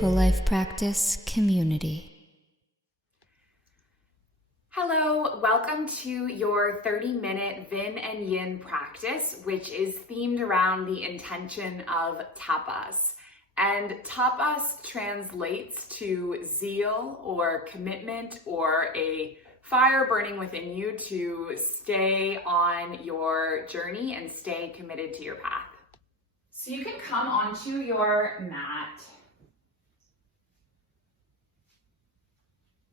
Mindful Life Practice community. Hello, welcome to your 30-minute Vin and Yin practice, which is themed around the intention of tapas. And tapas translates to zeal or commitment or a fire burning within you to stay on your journey and stay committed to your path. So you can come onto your mat.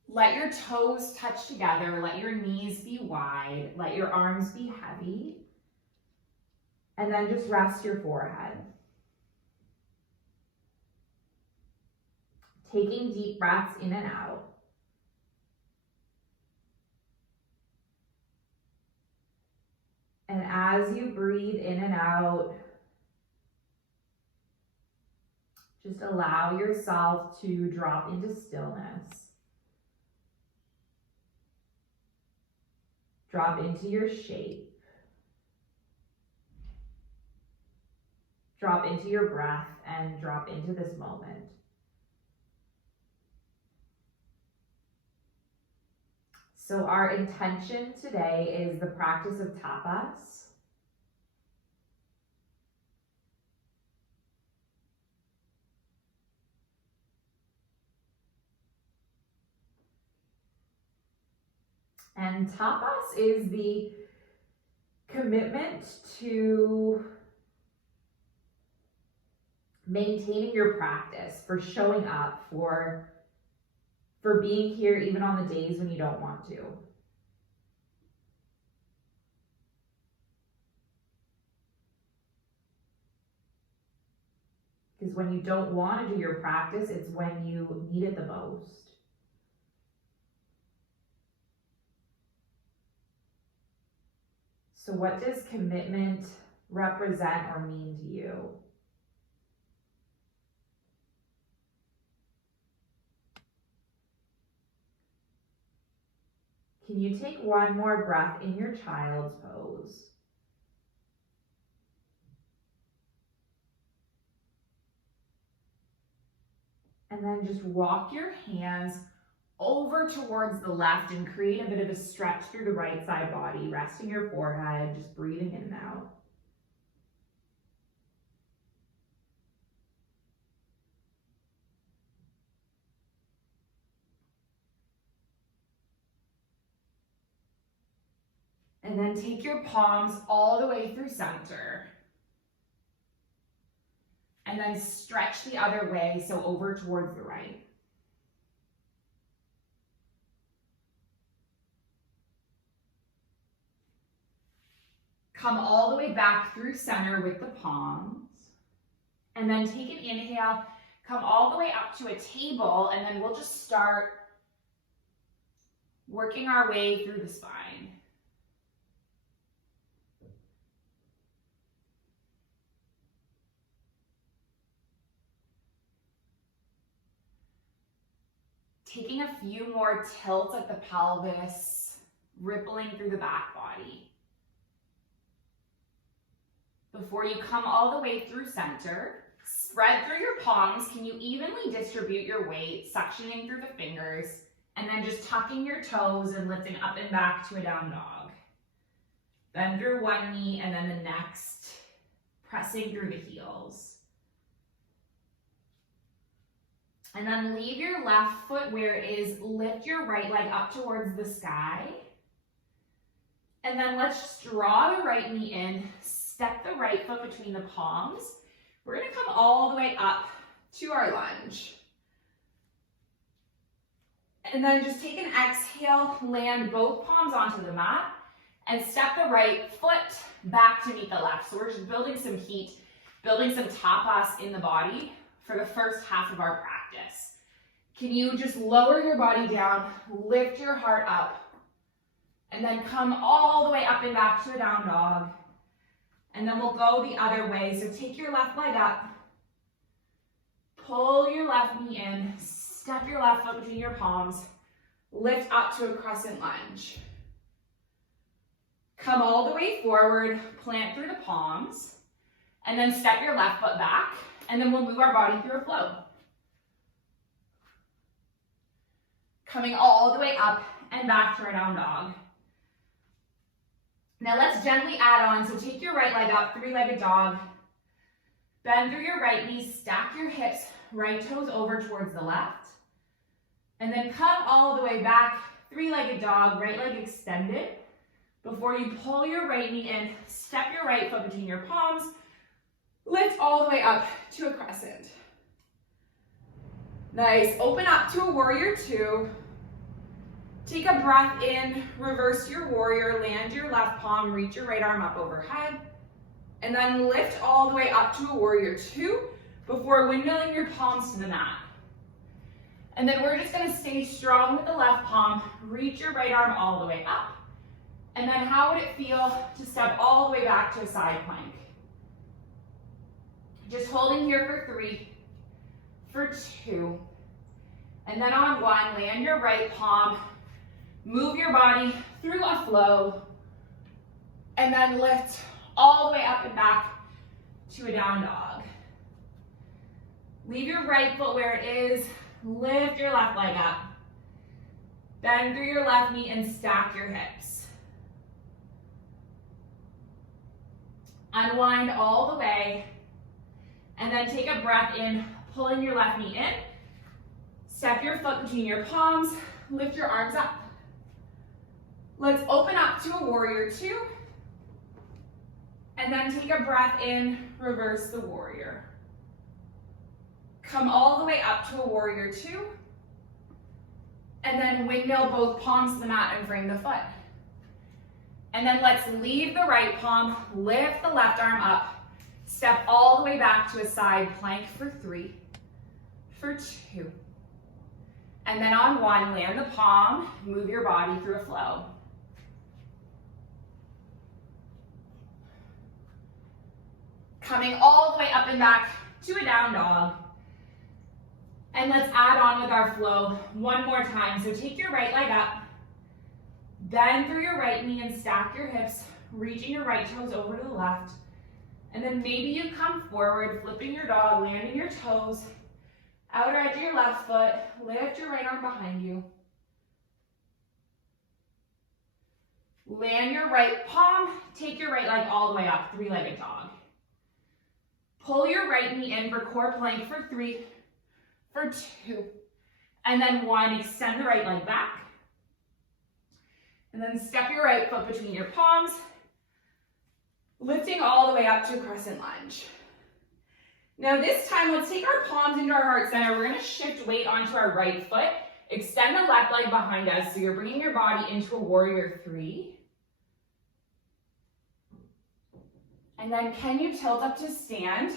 Let your toes touch together, let your knees be wide, let your arms be heavy, and then just rest your forehead. Taking deep breaths in and out. And as you breathe in and out, just allow yourself to drop into stillness. Drop into your shape. Drop into your breath and drop into this moment. So our intention today is the practice of tapas. And tapas is the commitment to maintaining your practice, for showing up, for being here even on the days when you don't want to. Because when you don't want to do your practice, it's when you need it the most. So what does commitment represent or mean to you? Can you take one more breath in your child's pose? And then just walk your hands over towards the left and create a bit of a stretch through the right side body, resting your forehead, just breathing in and out. And then take your palms all the way through center. And then stretch the other way, so over towards the right. Come all the way back through center with the palms. And then take an inhale, come all the way up to a table, and then we'll just start working our way through the spine. Taking a few more tilts at the pelvis, rippling through the back body. Before you come all the way through center, spread through your palms. Can you evenly distribute your weight, suctioning through the fingers, and then just tucking your toes and lifting up and back to a down dog. Bend through one knee and then the next, pressing through the heels. And then leave your left foot where it is, lift your right leg up towards the sky. And then let's draw the right knee in, step the right foot between the palms. We're gonna come all the way up to our lunge. And then just take an exhale, land both palms onto the mat, and step the right foot back to meet the left. So we're just building some heat, building some tapas in the body for the first half of our practice. Can you just lower your body down, lift your heart up, and then come all the way up and back to a down dog. And then we'll go the other way. So take your left leg up, pull your left knee in, step your left foot between your palms, lift up to a crescent lunge. Come all the way forward, plant through the palms, and then step your left foot back, and then we'll move our body through a flow. Coming all the way up and back to our down dog. Now let's gently add on. So take your right leg up, three-legged dog. Bend through your right knee, stack your hips, right toes over towards the left. And then come all the way back, three-legged dog, right leg extended. Before you pull your right knee in, step your right foot between your palms, lift all the way up to a crescent. Nice, open up to a warrior two. Take a breath in, reverse your warrior, land your left palm, reach your right arm up overhead, and then lift all the way up to a warrior two before windmilling your palms to the mat. And then we're just gonna stay strong with the left palm, reach your right arm all the way up, and then how would it feel to step all the way back to a side plank? Just holding here for three, for two, and then on one, land your right palm, move your body through a flow, and then lift all the way up and back to a down dog. Leave your right foot where it is, lift your left leg up, bend through your left knee and stack your hips. Unwind all the way, and then take a breath in, pulling your left knee in, step your foot between your palms, lift your arms up. Let's open up to a warrior two, and then take a breath in, reverse the warrior. Come all the way up to a warrior two, and then windmill both palms to the mat and frame the foot. And then let's leave the right palm, lift the left arm up, step all the way back to a side plank for three, for two. And then on one, land the palm, move your body through a flow. Coming all the way up and back to a down dog. And let's add on with our flow one more time. So take your right leg up, bend through your right knee and stack your hips, reaching your right toes over to the left. And then maybe you come forward, flipping your dog, landing your toes, outer edge of your left foot, lift your right arm behind you. Land your right palm, take your right leg all the way up, three-legged dog. Pull your right knee in for core plank for three, for two, and then one, extend the right leg back. And then step your right foot between your palms, lifting all the way up to a crescent lunge. Now this time, let's take our palms into our heart center. We're gonna shift weight onto our right foot, extend the left leg behind us, so you're bringing your body into a warrior three. And then can you tilt up to stand,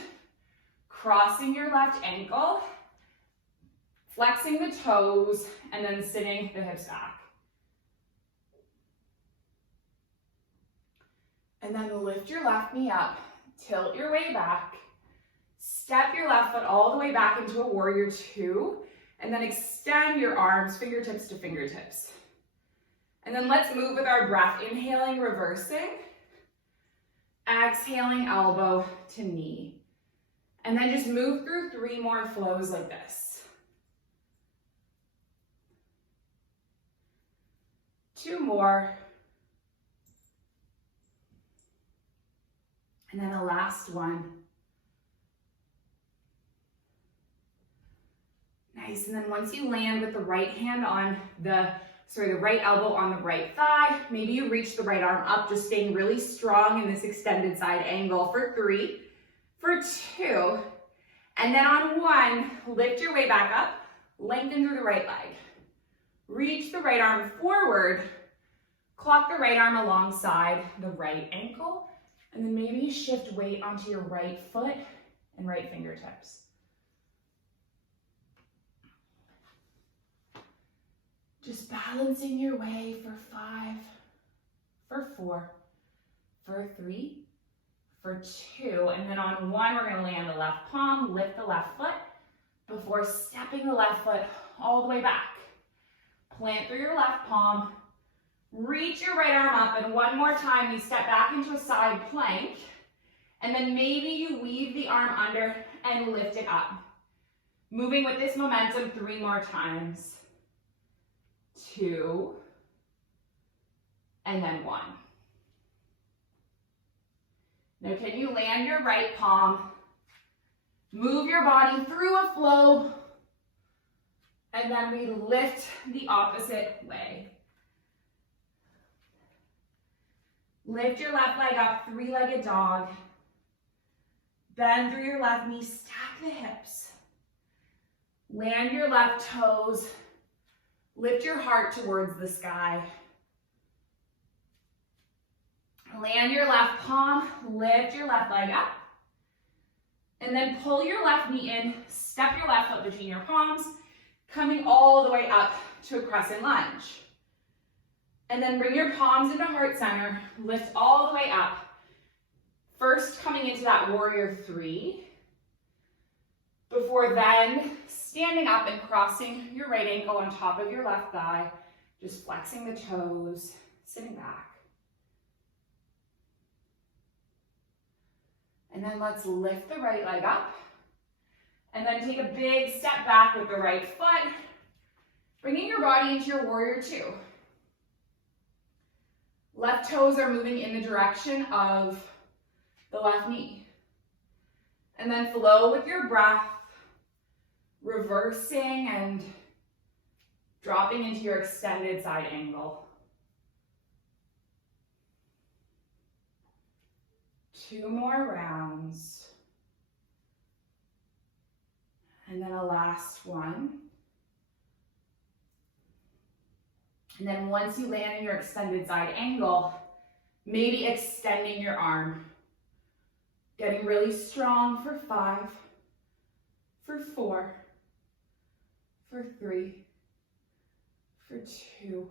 crossing your left ankle, flexing the toes, and then sitting the hips back. And then lift your left knee up, tilt your way back, step your left foot all the way back into a warrior two, and then extend your arms, fingertips to fingertips. And then let's move with our breath, inhaling, reversing, exhaling, elbow to knee. And then just move through three more flows like this. Two more. And then a last one. Nice, and then once you land with the right hand on the right elbow on the right thigh, maybe you reach the right arm up, just staying really strong in this extended side angle for three, for two, and then on one, lift your way back up, lengthen through the right leg. Reach the right arm forward, clock the right arm alongside the right ankle, and then maybe shift weight onto your right foot and right fingertips. Just balancing your way for five, for four, for three, for two, and then on one, we're gonna land the left palm, lift the left foot before stepping the left foot all the way back. Plant through your left palm, reach your right arm up, and one more time, you step back into a side plank, and then maybe you weave the arm under and lift it up. Moving with this momentum three more times. 2, and then 1. Now can you land your right palm, move your body through a flow, and then we lift the opposite way. Lift your left leg up, three-legged dog. Bend through your left knee, stack the hips. Land your left toes. Lift your heart towards the sky. Land your left palm, lift your left leg up. And then pull your left knee in, step your left foot between your palms, coming all the way up to a crescent lunge. And then bring your palms into heart center, lift all the way up. First coming into that warrior 3, before then standing up and crossing your right ankle on top of your left thigh, just flexing the toes, sitting back. And then let's lift the right leg up, and then take a big step back with the right foot, bringing your body into your warrior 2. Left toes are moving in the direction of the left knee. And then flow with your breath, reversing and dropping into your extended side angle. 2 more rounds. And then a last one. And then once you land in your extended side angle, maybe extending your arm. Getting really strong for 5, for 4, for 3, for 2,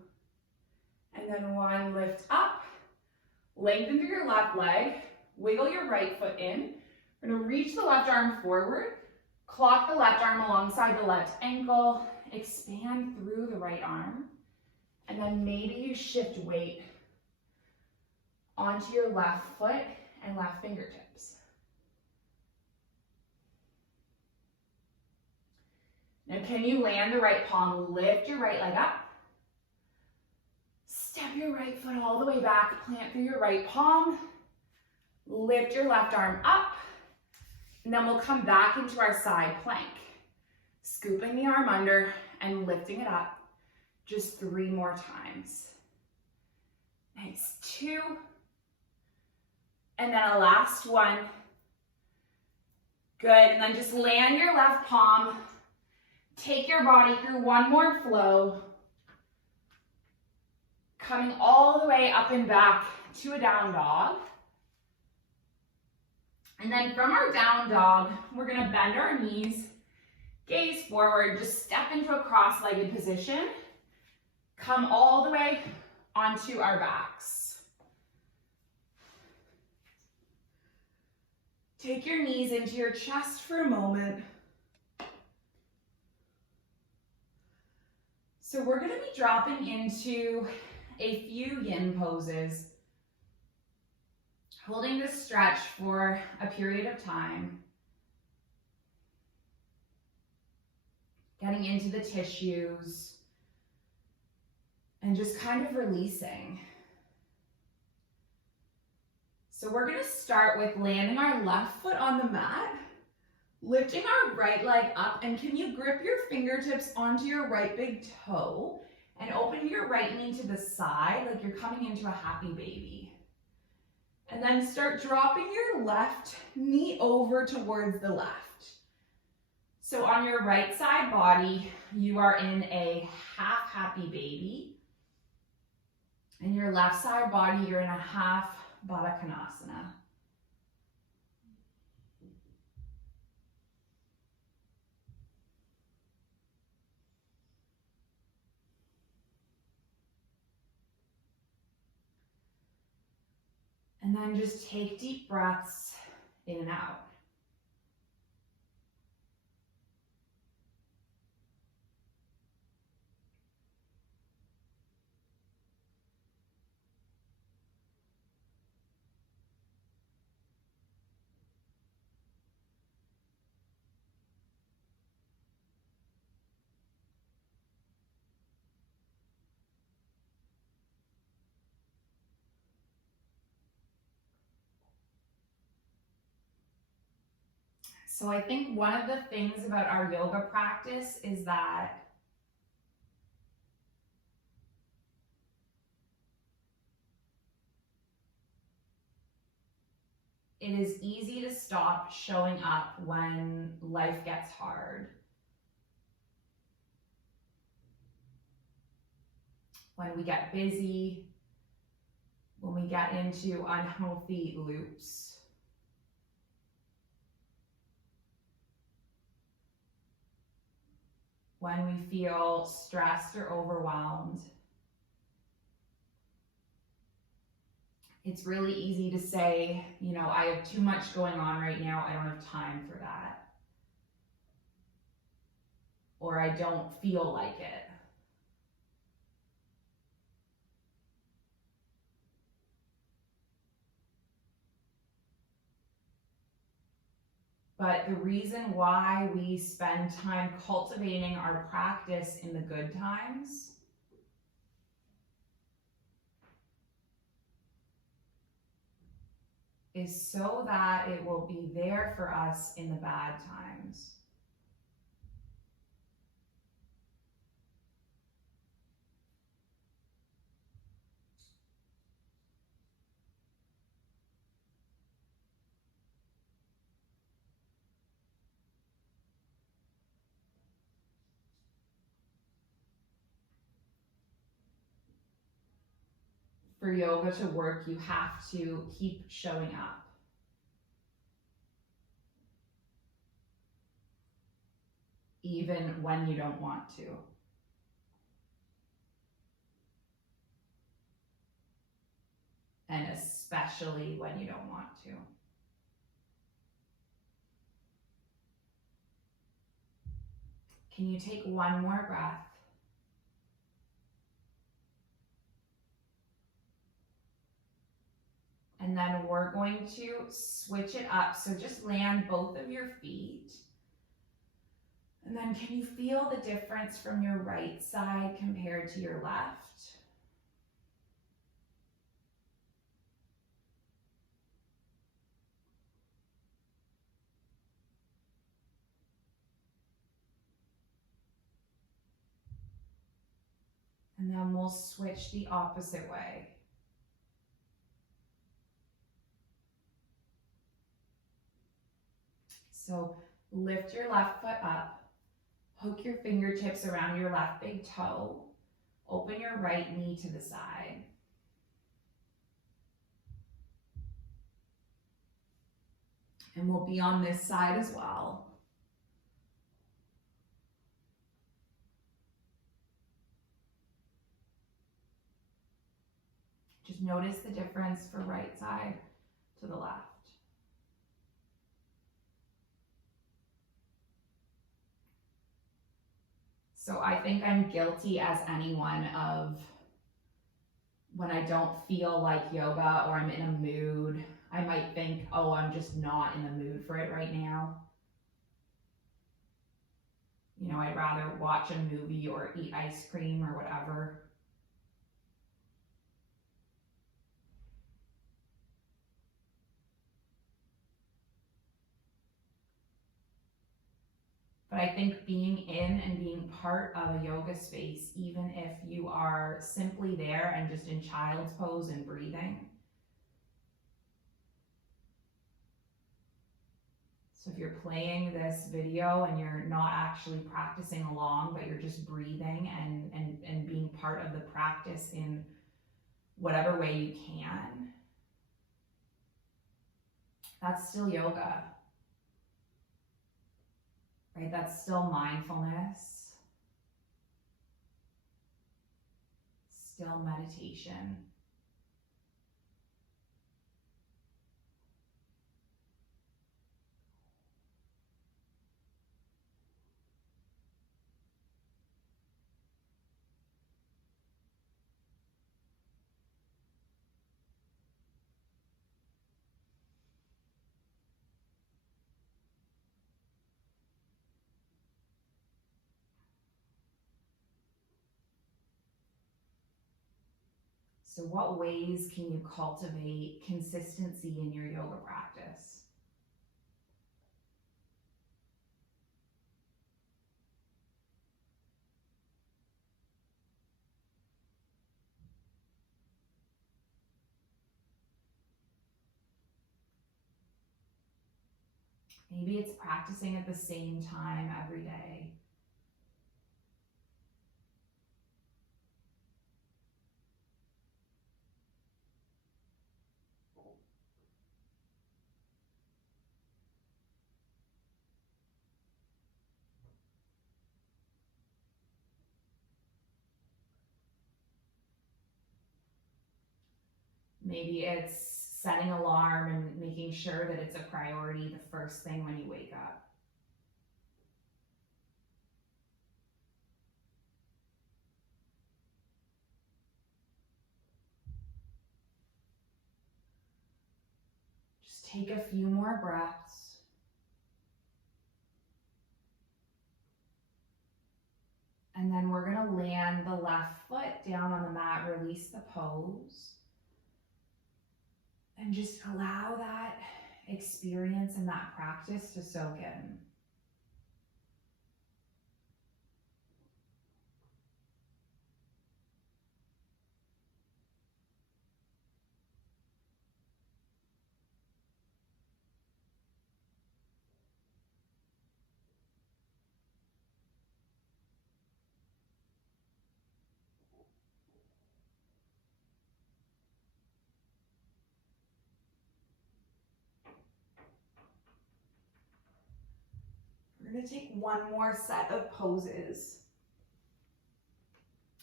and then 1, lift up. Lengthen through your left leg, wiggle your right foot in. We're gonna reach the left arm forward, clock the left arm alongside the left ankle, expand through the right arm, and then maybe you shift weight onto your left foot and left fingertips. Now can you land the right palm, lift your right leg up, step your right foot all the way back, plant through your right palm, lift your left arm up, and then we'll come back into our side plank, scooping the arm under and lifting it up, just 3 more times. Nice, 2, and then a last one. Good, and then just land your left palm, take your body through 1 more flow, coming all the way up and back to a down dog. And then from our down dog, we're gonna bend our knees, gaze forward, just step into a cross-legged position, come all the way onto our backs. Take your knees into your chest for a moment. So we're going to be dropping into a few yin poses, holding this stretch for a period of time, getting into the tissues, and just kind of releasing. So we're going to start with landing our left foot on the mat, lifting our right leg up, and can you grip your fingertips onto your right big toe and open your right knee to the side like you're coming into a happy baby. And then start dropping your left knee over towards the left. So on your right side body, you are in a half happy baby. And your left side body, you're in a half Baddha Konasana. And then just take deep breaths in and out. So I think one of the things about our yoga practice is that it is easy to stop showing up when life gets hard. When we get busy, when we get into unhealthy loops. When we feel stressed or overwhelmed. It's really easy to say, you know, I have too much going on right now, I don't have time for that. Or I don't feel like it. But the reason why we spend time cultivating our practice in the good times is so that it will be there for us in the bad times. For yoga to work, you have to keep showing up. Even when you don't want to. And especially when you don't want to. Can you take one more breath? And then we're going to switch it up. So just land both of your feet. And then can you feel the difference from your right side compared to your left? And then we'll switch the opposite way. So lift your left foot up, hook your fingertips around your left big toe, open your right knee to the side. And we'll be on this side as well. Just notice the difference for right side to the left. So I think I'm guilty as anyone of when I don't feel like yoga or I'm in a mood, I might think, oh, I'm just not in the mood for it right now. You know, I'd rather watch a movie or eat ice cream or whatever. But I think being in and being part of a yoga space, even if you are simply there and just in child's pose and breathing. So if you're playing this video and you're not actually practicing along, but you're just breathing and being part of the practice in whatever way you can, that's still yoga. Right? That's still mindfulness, still meditation. So what ways can you cultivate consistency in your yoga practice? Maybe it's practicing at the same time every day. Maybe it's setting an alarm and making sure that it's a priority the first thing when you wake up. Just take a few more breaths. And then we're going to land the left foot down on the mat, release the pose. And just allow that experience and that practice to soak in. We're going to take one more set of poses.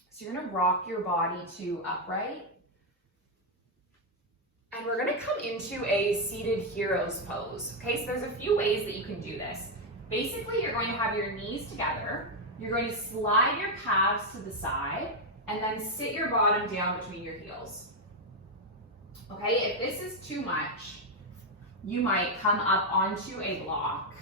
So you're going to rock your body to upright. And we're going to come into a seated hero's pose. Okay, so there's a few ways that you can do this. Basically, you're going to have your knees together. You're going to slide your calves to the side and then sit your bottom down between your heels. Okay, if this is too much, you might come up onto a block.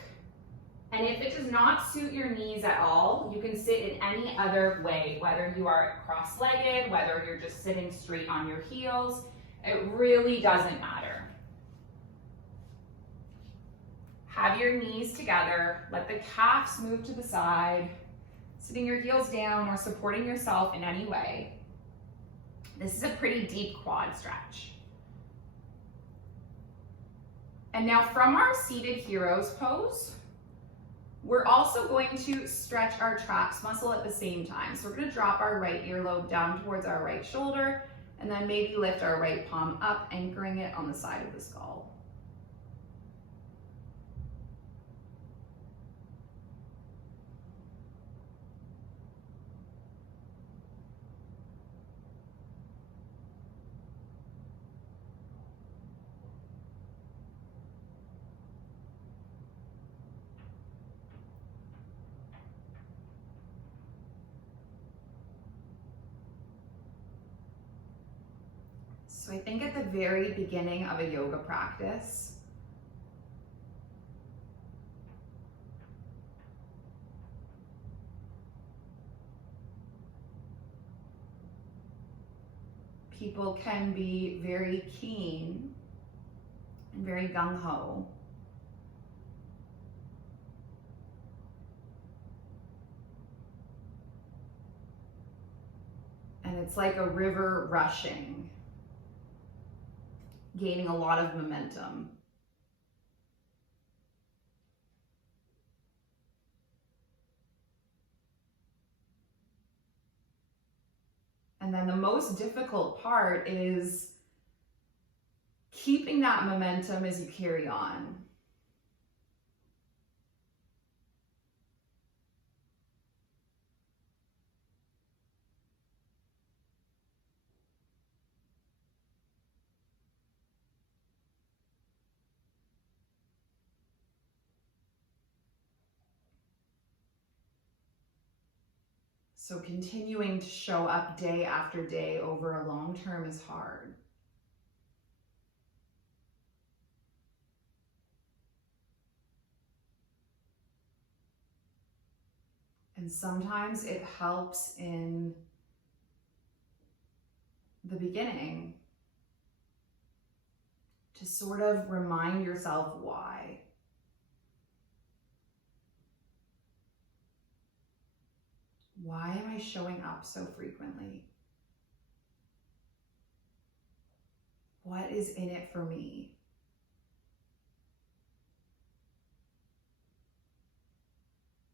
And if it does not suit your knees at all, you can sit in any other way, whether you are cross-legged, whether you're just sitting straight on your heels. It really doesn't matter. Have your knees together, let the calves move to the side, sitting your heels down or supporting yourself in any way. This is a pretty deep quad stretch. And now from our seated hero's pose, we're also going to stretch our traps muscle at the same time. So we're going to drop our right earlobe down towards our right shoulder and then maybe lift our right palm up, anchoring it on the side of the skull. So I think at the very beginning of a yoga practice, people can be very keen and very gung-ho. And it's like a river rushing, gaining a lot of momentum. And then the most difficult part is keeping that momentum as you carry on. So continuing to show up day after day over a long term is hard. And sometimes it helps in the beginning to sort of remind yourself why. Why am I showing up so frequently? What is in it for me?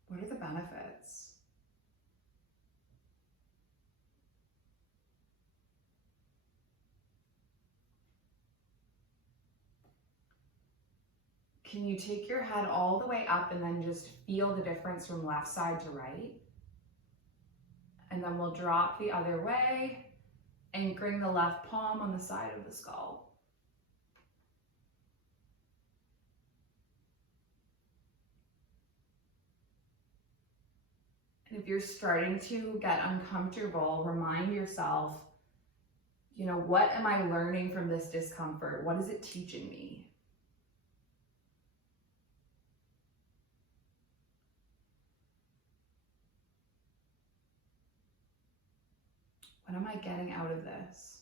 What are the benefits? Can you take your head all the way up and then just feel the difference from left side to right? And then we'll drop the other way, anchoring the left palm on the side of the skull. And if you're starting to get uncomfortable, remind yourself, you know, what am I learning from this discomfort? What is it teaching me? What am I getting out of this?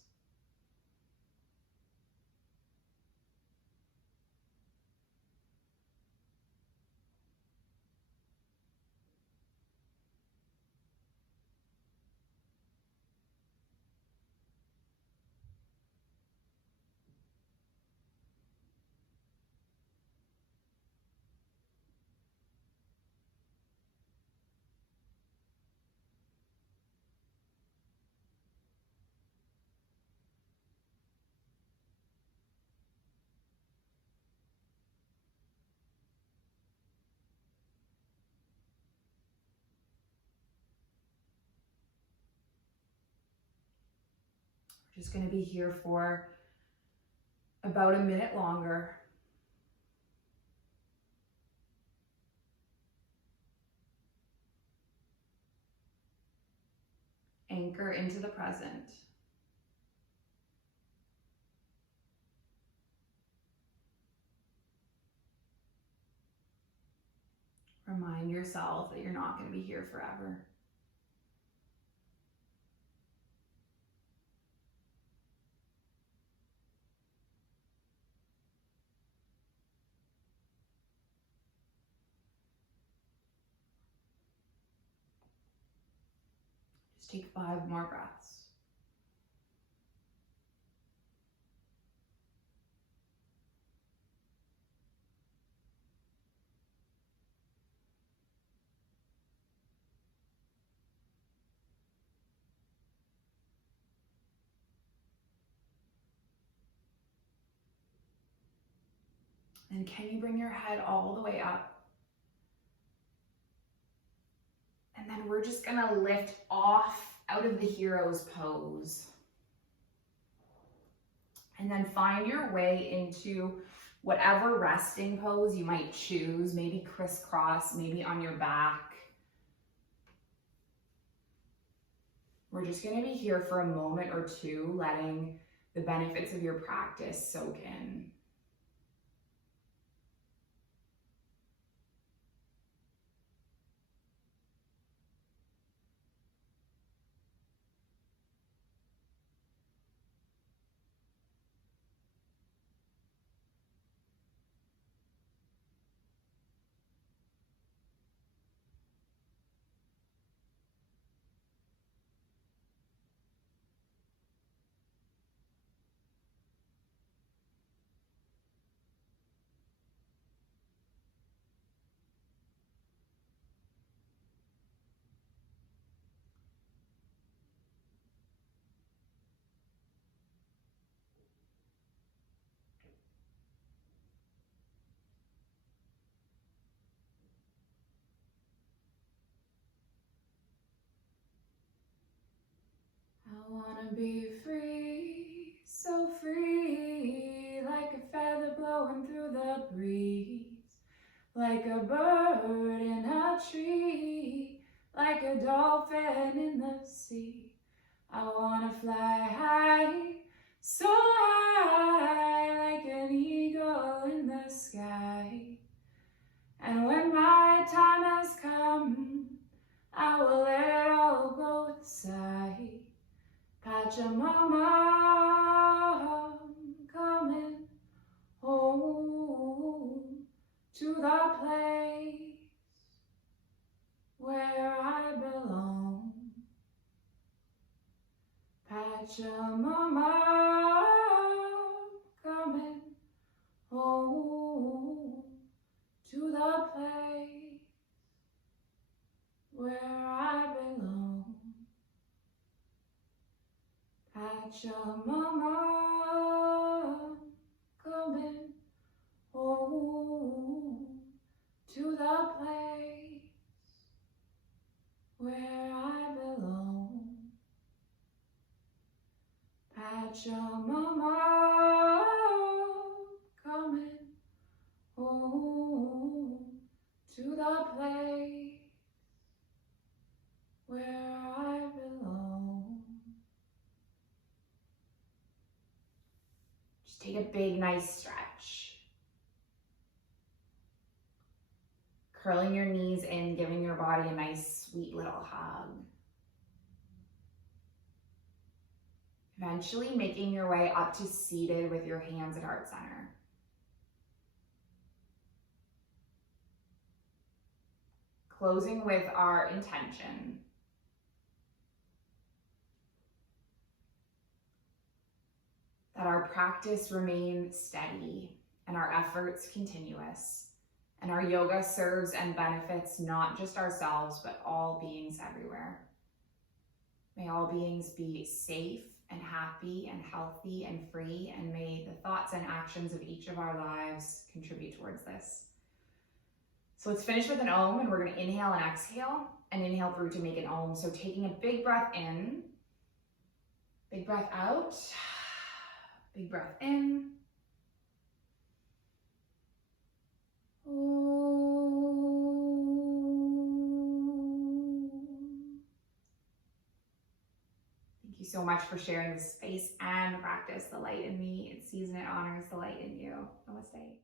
We're just going to be here for about a minute longer. Anchor into the present. Remind yourself that you're not going to be here forever. Just take 5 more breaths. And can you bring your head all the way up? And then we're just gonna lift off out of the hero's pose. And then find your way into whatever resting pose you might choose, maybe crisscross, maybe on your back. We're just gonna be here for a moment or two, letting the benefits of your practice soak in. I wanna be free, so free, like a feather blowing through the breeze, like a bird in a tree, like a dolphin in the sea. I wanna fly high, so high, like an eagle in the sky. And when my time has come, I will let it all go with a sigh. Pachamama, coming home to the place where I belong. Pachamama, coming home to the place Pachamama, coming home to the place where I belong. Pachamama, coming home to the place where I belong. Just take a big, nice stretch. Curling your knees in, giving your body a nice, sweet little hug. Eventually making your way up to seated with your hands at heart center. Closing with our intention. That our practice remain steady and our efforts continuous. And our yoga serves and benefits not just ourselves, but all beings everywhere. May all beings be safe and happy and healthy and free, and may the thoughts and actions of each of our lives contribute towards this. So let's finish with an Om, and we're going to inhale and exhale, and inhale through to make an Om. So taking a big breath in, big breath out, big breath in. Thank you so much for sharing this space and practice. The light in me, it sees and it honors the light in you. Namaste.